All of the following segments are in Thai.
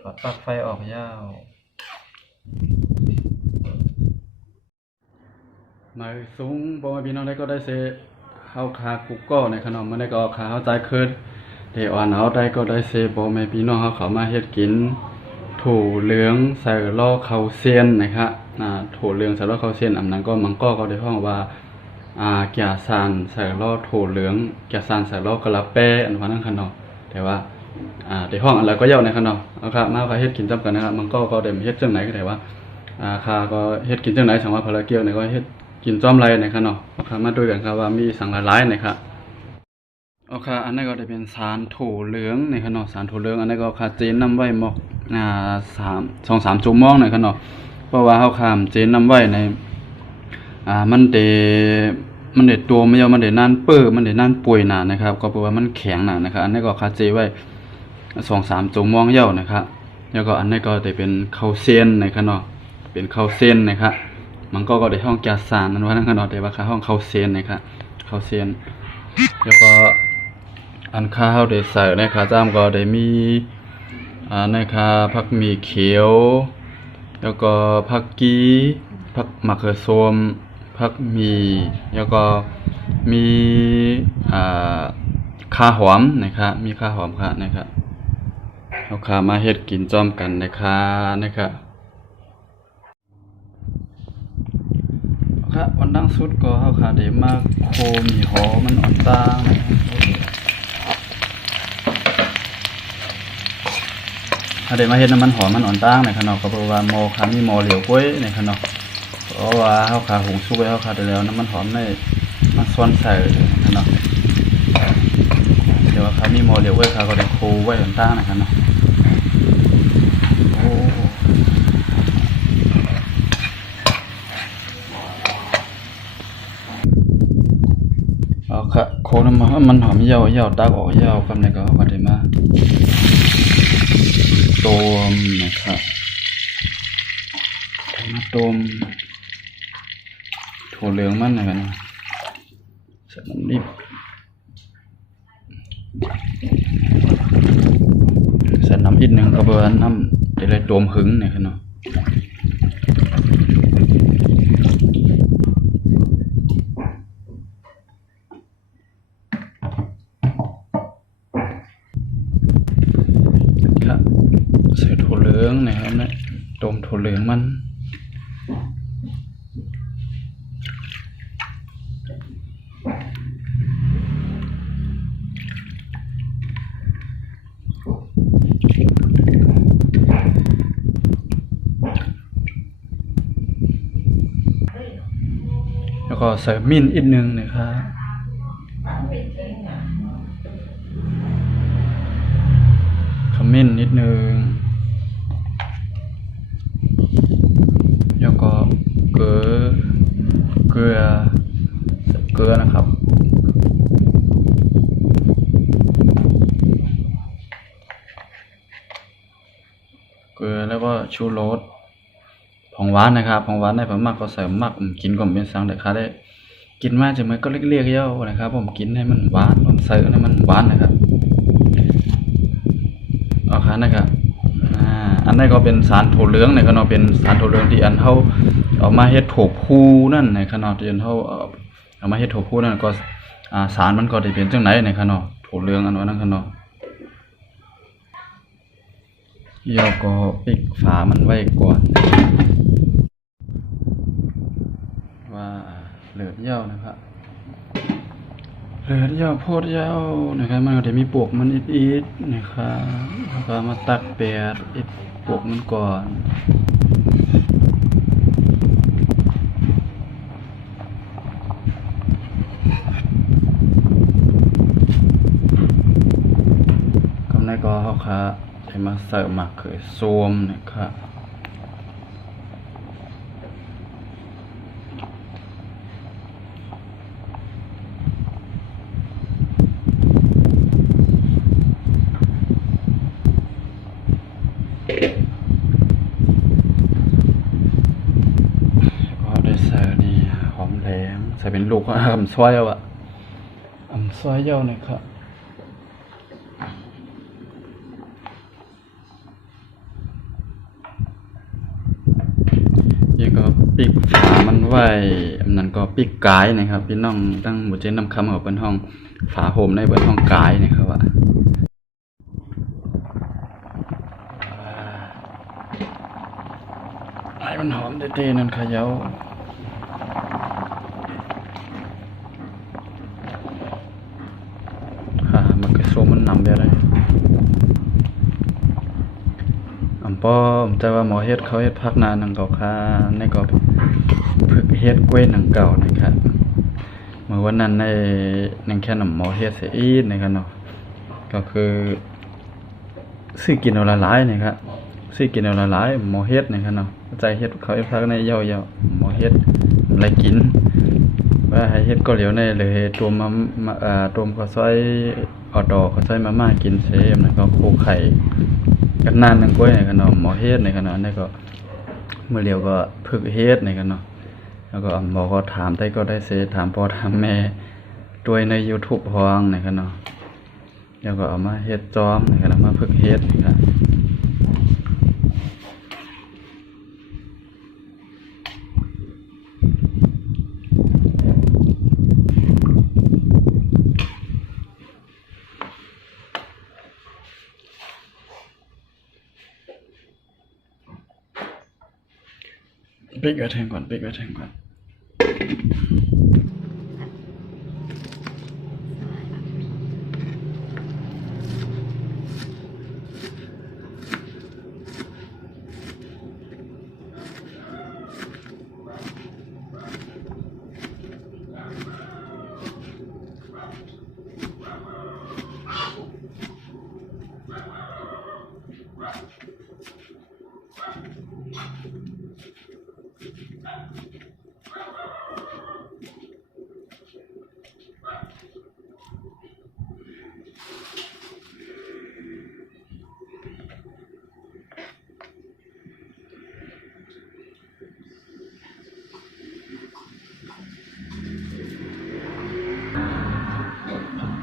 ถอดปลั๊กไฟออกยาวมาสูงพอมาพี่น้องได้ก็ได้เซเข้าคาคุกก็ในขนมมันได้ก็ขาเข้าใจคืนเดี๋ยวอ่านเอาได้ก็ได้เซพอมาพี่น้องเขามาเฮ็ดกินถั่วเหลืองใส่ล่อเขาเซียนนะครับถั่วเหลืองใส่ล่อเขาเซียนอันนั้นก็มันก็ได้ห้องว่าแก่ซานใส่ล่อถั่วเหลืองแก่ซานใส่ล่อกะลาเป้อันนั้นขนมแต่ว่าในห้องอะไรก็เย่าในขนมนะครับมาเฮ็ดกินจำกันนะครับมันก็ได้เฮ็ดจังไหนก็ได้ว่าข้าก็เฮ็ดกินจังไหนสังว่าพลเกียวเนี่ยก็เฮ็ดกินจ้อมไรนะครับเนาะมาดูกันครับว่ามีสั่งหลายๆนะครับโอเคอันนี้ก็จะเป็นสารถั่วเหลืองนะครับเนาะสารถั่วเหลืองอันนี้ก็คาเจนนำไว้หมอก2-3 ชั่วโมงนะครับเนาะเพราะว่าเฮาคามเจนนำไว้ในมันได้ตัวมันมันได้นานมันได้นานป่วยนานนะครับก็เพราะว่ามันแข็งนานนะครับอันนี้ก็คาเจไว้2-3 ชั่วโมงนะครับแล้วก็อันนี้ก็จะเป็นข้าวเซียนนะครับเนาะเป็นข้าวเซียนนะครับมันก็ได้ห้องแก๊สสารนั่นว่านั่นขนาดแต่ว่าค่าห้องข้าวเซียนนะครับข้าวเซียนแล้วก็อันข้าวได้ใส่นะครับจ้ามก็ได้มีนะครับผักมีเขียวแล้วก็ผักกีผักมะเขือส้มผักมีแล้วก็มีข้าหอมนะครับมีข้าหอมค่ะนะครับเอาข้ามาเฮ็ดกินจ้อมกันนะครับครับวันดังสุดก็เฮาขาได้มาโคมีหอมันอ่อนตางถ้าได้มาเฮ็ดน้ำมันหอมมันอ่อนตางในขนมก็เพราะว่าหม้อขามีหม้อเหลวกล้วยในขนมเพราะว่าเฮาขาหุงสุกไว้เฮาขาได้แล้วน้ำมันหอมได้มาซ้อนใส่ขนมเดี๋ยวขามีหม้อเหลวกล้วยขาก็ได้โคไว้อ่อนตางในขนมค่ะโคน้ำมันหอมยาวตักออกยาวกันเลยก็ได้มาต้มนะครับมาต้มถั่วเหลืองมันนะครับใส่น้ำดิบใส่น้ำอีกหนึ่งก็เบอร์น้ำจะเลยต้มหึงนะครับเนาะใส่ถั่วเหลืองนะครับเนี่ยต้มถั่วเหลืองมันแล้วก็ใส่มิ้นอีกหนึ่งนะครับขมิ้นนิดนึงแล้วก็เกลือนะครับเกลือแล้วก็ชูรสของหวานนะครับของหวานในผมมักก็ใส่มักกินก็เป็นสังเด็ดขาได้กินมาจะมันก็เรียกเย้านะครับผมกินให้มันหวานผมใส่ให้มันหวานนะครับเอาค่ะนะครับอันนี้ก็เป็นสารถั่วเหลืองในขนมเป็นสารถั่วเหลืองที่อันเฮาเอามาเฮ็ดถั่วพูนั่นในขนมที่อันเฮาเอามาเฮ็ดถั่วพูนั่นก็สารมันก็ได้เป็นจังไหนในขนมถั่วเหลืองอันนั้นขนมเดี๋ยวก็ปิดฝามันไว้ก่อนว่าเหลือเยาวนะครับเหลือเยาวโพดเยาวนะครับมันก็จะมีปวกมันอีดๆนะครับแล้วก็มาตักแปดอีดปวกมันก่อนกำไรก็เขาขาให้มาใส่หมักเขือส้มนะครับก็ได้ใส่นี่หอมแดงใส่เป็นลูกก็ซอยเอาซอยเยานะครับ ไว้อันนั้นก็ปีกกายนะครับพี่น้องตั้งหมู่เจนนำคำเขาเป็นห้องฝาโฮมในเบิดห้องกายนะครับว่าไอ้มันหอมเด้ๆนั่นเขย่ามันก็โซมันนำได้เลยป้อมแต่ว่าหมอเฮ็ดเขาเฮ็ดพักนานหนังเก่าค่าในก็ฝึกเฮ็ดกล้วยหนังเก่านะครับเมื่อวันนั้นในนังแค่นำหมอเฮ็ดเสียอีกนะครับเนาะก็คือซื้อกินเอาละหลายนะครับซื้อกินเอาละหลายหมอเฮ็ดนะครับเนาะใจเฮ็ดเขาเฮ็ดพักในยาวๆหมอเฮ็ดอะไรกินว่าให้เฮ็ดก็เหลียวในเลยตัวมาตัวข้าวซอยออดอกข้าวซอยมาม่ากินเสมนะก็โคไข่กันนานนึงก้อยในขนมหมอเฮ็ดในขนมนี่ก็เมื่อเดียวก็ฝึกเฮ็ดในขนมแล้วก็หมอก็ถามได้ก็ได้เสถามพ่อถามแม่ด้วยใน YouTube พองในขนมแล้วก็เอามาเฮ็ดจอมในขนมมาฝึกเฮ็ดนะครับปิกไว้แทงก่อนปิกไว้แทงก่อน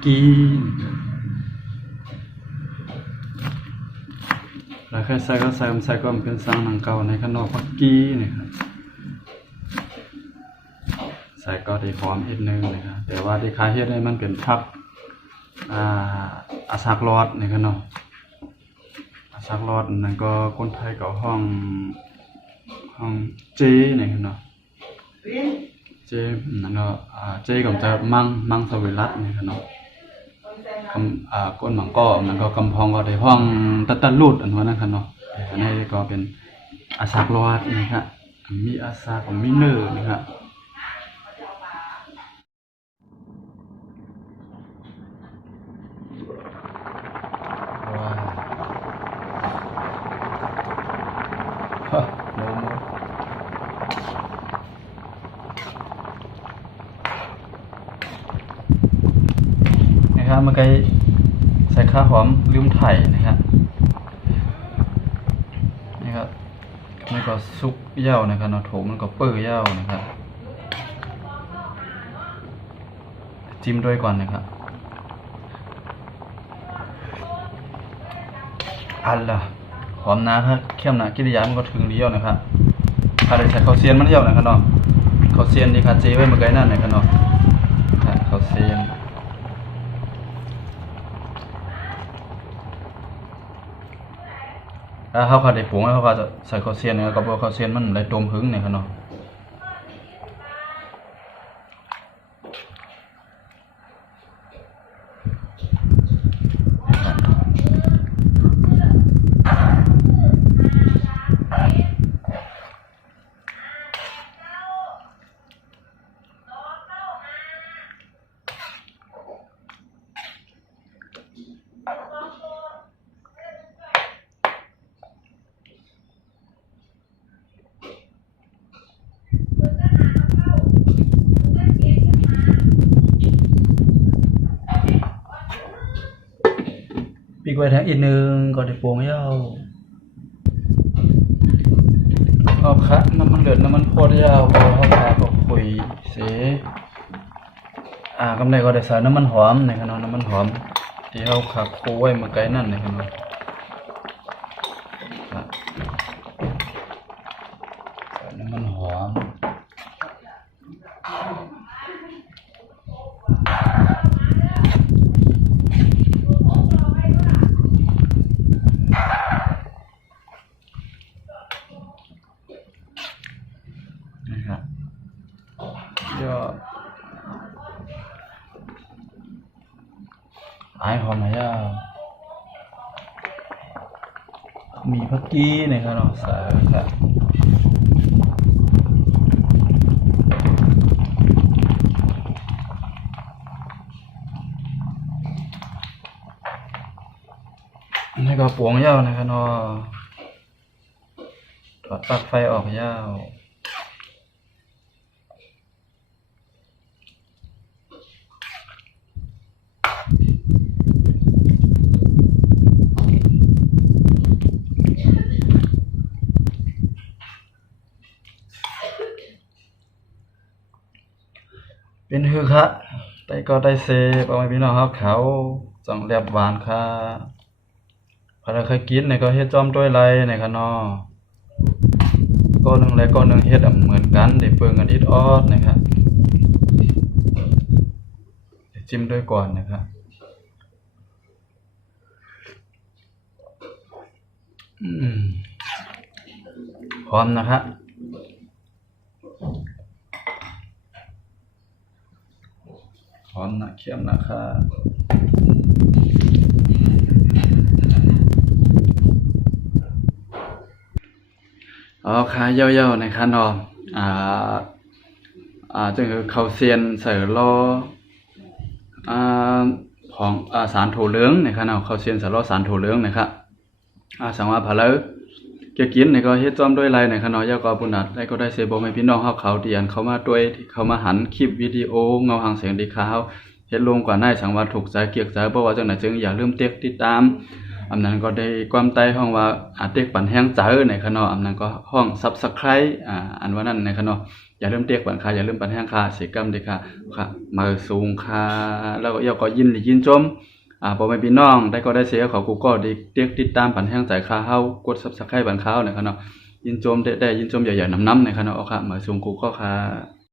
กินแล้วแค่ใส่ก็ใส่มันเป็นสร้างหนังเก่าในขนมพักกี้นะครับใส่ก็ได้หอมอีกนึงนะครับแต่ว่าที่คาเฮ็ดให้มันเป็นพักอาซักรอดในขนมอาซักรอดนั่นก็คนไทยก็ห้องเจในขนมเจนั่นก็เจก็จะมังสวิรัตในขนมก้นหมังก็มันก็กำพองก็ได้ห้องตัดลูดอันนั้นนะครับเนาะอันนี้ก็เป็นอาซากรอดนะครับมีอาซาของมิเนอร์นะครับว้าวนะครับเมื่อกี้ใส่ข้าวหอมลืมไถ่นะครับนี่ครับมันก็ซุกเย่านะครับเนาะโถมันก็เปื้อเย่านะครับจิ้มด้วยก่อนนะครับอันละหอมนะครับเข้มนะกิริยามันก็ถึงเดียวนะครับถ้าได้ใส่ข้าวเซียนมันเย่านะครับเนาะข้าวเซียนที่คาเจไว้เมื่อกี้นั่นนะครับเนาะข้าวเซียนถ้าเขาขาดได้ผงแล้วเขาก็จะใส่ข้าวเซียนนะครับก็เพราะข้าวเซียนมันได้ต้มหึงเนี่ยครับเนาะปีกไว้ทั้งอีกนึงก็ได้โป่งยาวเอาค่ะน้ำมันเลือดน้ำมันโพดยาวพอเขาพาก็คุยเสกำไรก็ได้ใส่น้ำมันหอมนะครับน้ำมันหอมที่เขาขักคูไว้เมื่อไกลนั่นนะครับใส่น้ำมันหอม ไอ้หอมนะย่ามีพักกี้นะครับเนาะใส่ครับนี่ก็ปวงยาวนะครับเนาะถอดปลั๊กไฟออกยาวเป็นฮือคะได้ก็ได้เซฟเอาไว้พี่น้องครับเขาจังแลบหวานค่ะพอเราเคยกินเนี่ยก็เฮ็ดจอมด้วยไรนะครับเนาะก้อนหนึ่งและก้อนหนึ่งเฮ็ดเหมือนกันได้เปิงกันอิดออดนะครับจิ้มด้วยก่อนนะครับพร้อมนะครับพร้อมนะเขียมนะครับค่ะเย่าๆนะครับเนาะจึงคือเขาเซียนใส่ล้อของสารถั่วเหลืองนะครับเนาะเขาเซียนใส่ล้อสารถั่วเหลืองนะครับสังว่าพะเลเกี่ยวกินเนี่ยก็เฮ็ดจ้อมด้วยไรนะครับเนาะย่าก็บุญนัดได้ก็ได้เสบอกให้พี่น้องเขาเตียนเขามาด้วยที่เขามาหันคลิปวิดีโอเงาหางเสียงดีข่าวเฮ็ดลงกว่าได้สังว่าถูกใจเกียกใจบ่ว่าจังไหนจึงอย่าลืมติดตามอำนั้นก็ได้ความใต้ห้องว่าเต็กปันแห้งเจอนะครับเนาะอำนั้นก็ห้อง Subscribe อันว่านั้นนะครับเนาะอย่าลืมเต็กปันค่าอย่าลืมปันแห้งค่าสิกรรมเด้ค่ะมาสูงค่าแล้วก็ย่าก็ยินชมพ่อแม่พี่น้องได้ก็ได้เสียขอกูก็ได้ติดตามปันแห้งใจค่าเฮากด Subscribe บันเขานะครับเนาะยินชมได้ยินชมใหญ่ๆน้ำๆนะครับเนาะค่ะมาสูงกูก็ค่ะ